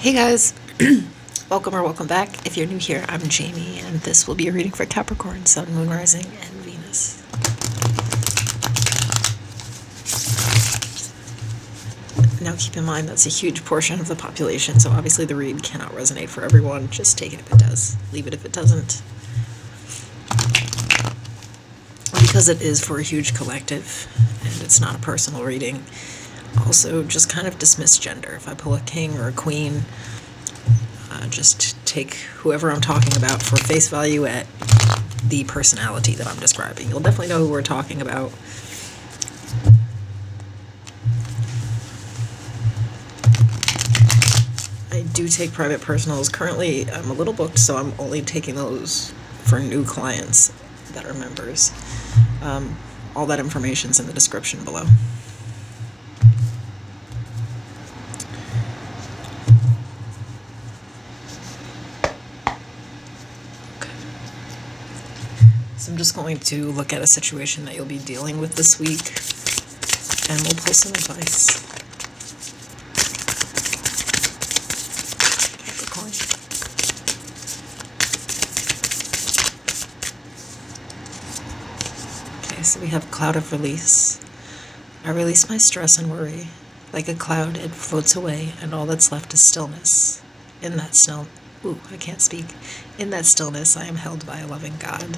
Hey guys, welcome or welcome back. If you're new here, I'm Jamie, and this will be a reading for Capricorn, Sun, Moon, Rising, and Venus. Now keep in mind that's a huge portion of the population, so obviously the read cannot resonate for everyone. Just take it if it does, leave it if it doesn't. Because it is for a huge collective, and it's not a personal reading, also just kind of dismiss gender. If I pull a king or a queen, just take whoever I'm talking about for face value at the personality that I'm describing. You'll definitely know who we're talking about. I do take private personals. Currently, I'm a little booked, so I'm only taking those for new clients that are members. All that information's in the description below. So I'm just going to look at a situation that you'll be dealing with this week, and we'll pull some advice. Capricorn. Okay, so we have cloud of release. I release my stress and worry. Like a cloud, it floats away, and all that's left is stillness. In that I can't speak. In that stillness, I am held by a loving God.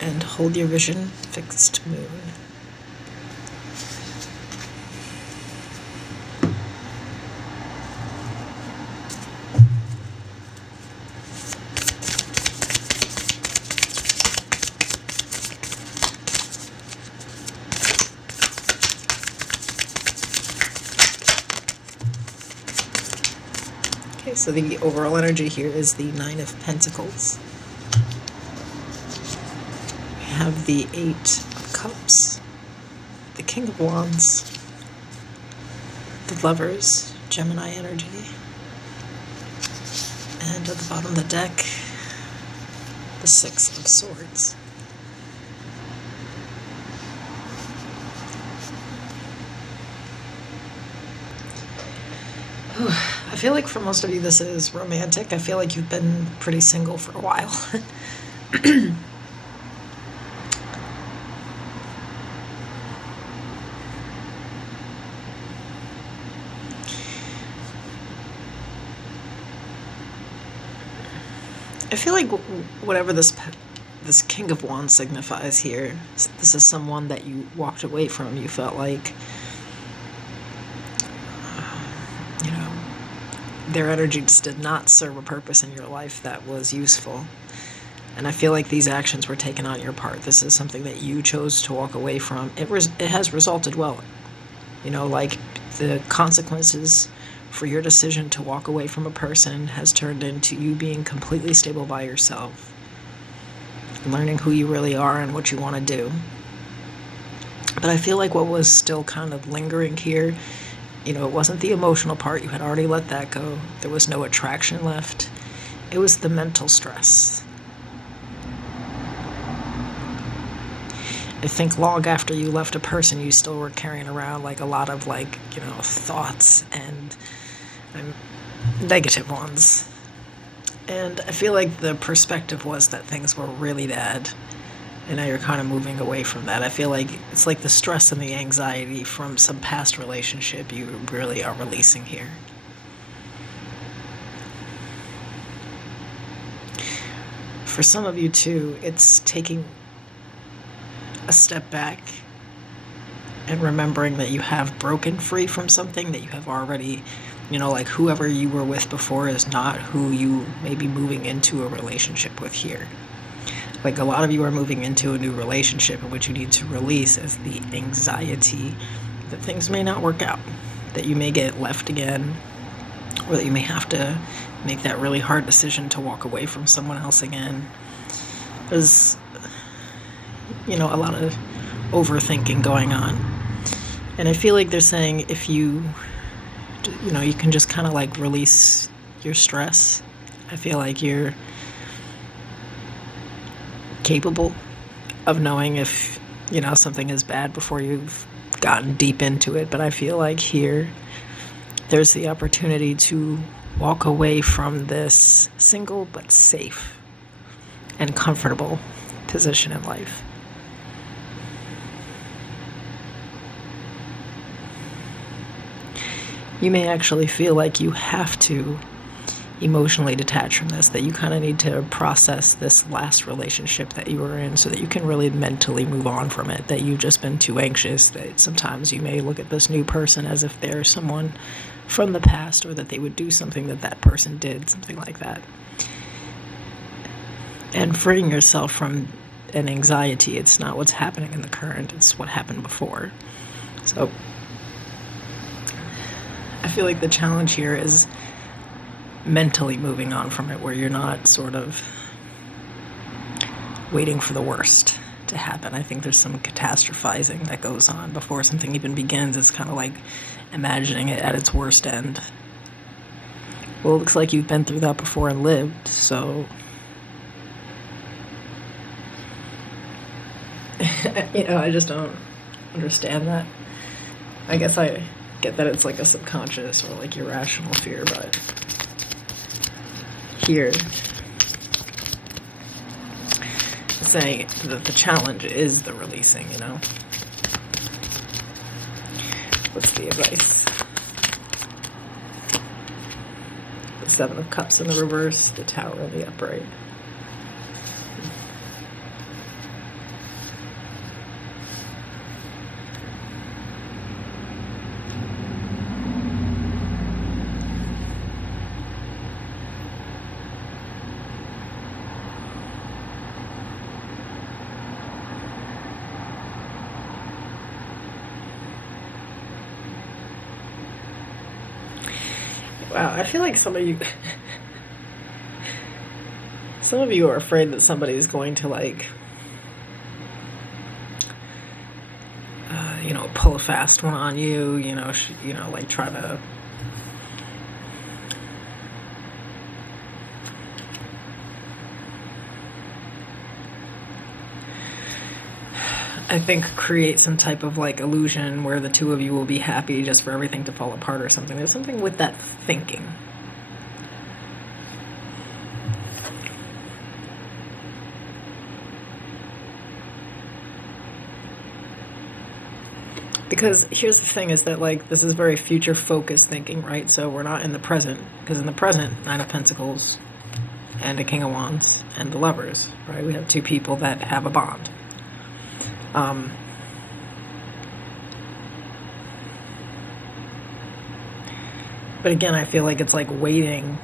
And hold your vision, fixed moon. Okay, so the overall energy here is the Nine of Pentacles. Have the Eight of Cups, the King of Wands, the Lovers, Gemini energy, and at the bottom of the deck, the Six of Swords. I feel like for most of you this is romantic. I feel like you've been pretty single for a while. I feel like whatever this King of Wands signifies here, this is someone that you walked away from. You felt like, their energy just did not serve a purpose in your life that was useful. And I feel like these actions were taken on your part. This is something that you chose to walk away from. It has resulted well. Like the consequences for your decision to walk away from a person has turned into you being completely stable by yourself, learning who you really are and what you want to do. But I feel like what was still kind of lingering here, it wasn't the emotional part. You had already let that go. There was no attraction left. It was the mental stress. I think long after you left a person, you still were carrying around like a lot of thoughts and negative ones. And I feel like the perspective was that things were really bad. And now you're kind of moving away from that. I feel like it's like the stress and the anxiety from some past relationship you really are releasing here. For some of you too, it's taking a step back and remembering that you have broken free from something, that you have already, like whoever you were with before is not who you may be moving into a relationship with here. Like a lot of you are moving into a new relationship, and what you need to release is the anxiety that things may not work out, that you may get left again, or that you may have to make that really hard decision to walk away from someone else again. There's, a lot of overthinking going on. And I feel like they're saying if you can just kind of like release your stress. I feel like you're capable of knowing if, something is bad before you've gotten deep into it. But I feel like here, there's the opportunity to walk away from this single but safe and comfortable position in life. You may actually feel like you have to emotionally detach from this, that you kind of need to process this last relationship that you were in so that you can really mentally move on from it, that you've just been too anxious, that sometimes you may look at this new person as if they're someone from the past, or that they would do something that that person did, something like that. And freeing yourself from an anxiety, it's not what's happening in the current, it's what happened before. So I feel like the challenge here is mentally moving on from it, where you're not sort of waiting for the worst to happen. I think there's some catastrophizing that goes on before something even begins. It's kind of like imagining it at its worst end. Well, it looks like you've been through that before and lived, so I just don't understand that. I guess I get that it's like a subconscious or like irrational fear, but here it's saying that the challenge is the releasing, What's the advice? The Seven of Cups in the reverse, the Tower in the upright. Wow, I feel like some of you are afraid that somebody is going to pull a fast one on you, try to I think create some type of illusion where the two of you will be happy just for everything to fall apart or something. There's something with that thinking. Because here's the thing is that this is very future focused thinking, right? So we're not in the present, because in the present, Nine of Pentacles and a King of Wands and the Lovers, right? We have two people that have a bond. But again, I feel like it's waiting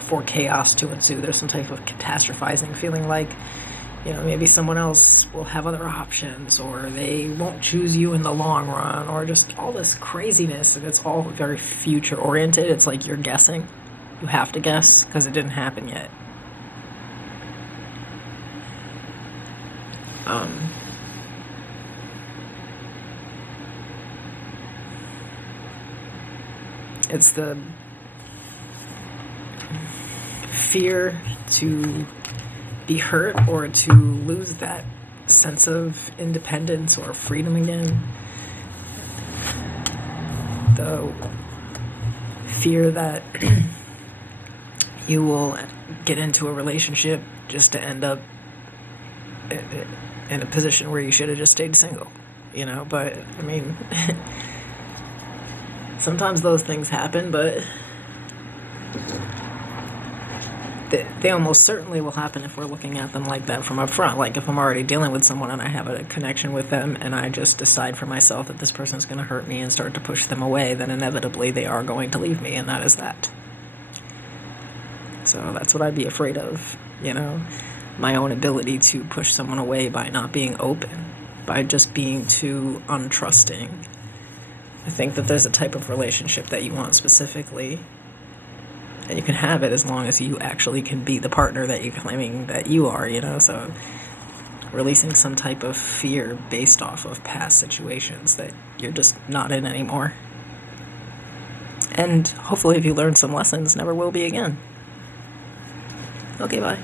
for chaos to ensue. There's some type of catastrophizing, feeling maybe someone else will have other options, or they won't choose you in the long run, or just all this craziness, and it's all very future oriented. It's like you're guessing. You have to guess because it didn't happen yet. It's the fear to be hurt or to lose that sense of independence or freedom again. The fear that you will get into a relationship just to end up in a position where you should have just stayed single, but I mean, sometimes those things happen, but they almost certainly will happen if we're looking at them like that from up front. Like if I'm already dealing with someone and I have a connection with them and I just decide for myself that this person's going to hurt me and start to push them away, then inevitably they are going to leave me, and that is that. So that's what I'd be afraid of, my own ability to push someone away by not being open, by just being too untrusting. I think that there's a type of relationship that you want specifically, and you can have it as long as you actually can be the partner that you're claiming that you are, so releasing some type of fear based off of past situations that you're just not in anymore. And hopefully if you learn some lessons, never will be again. Okay, bye.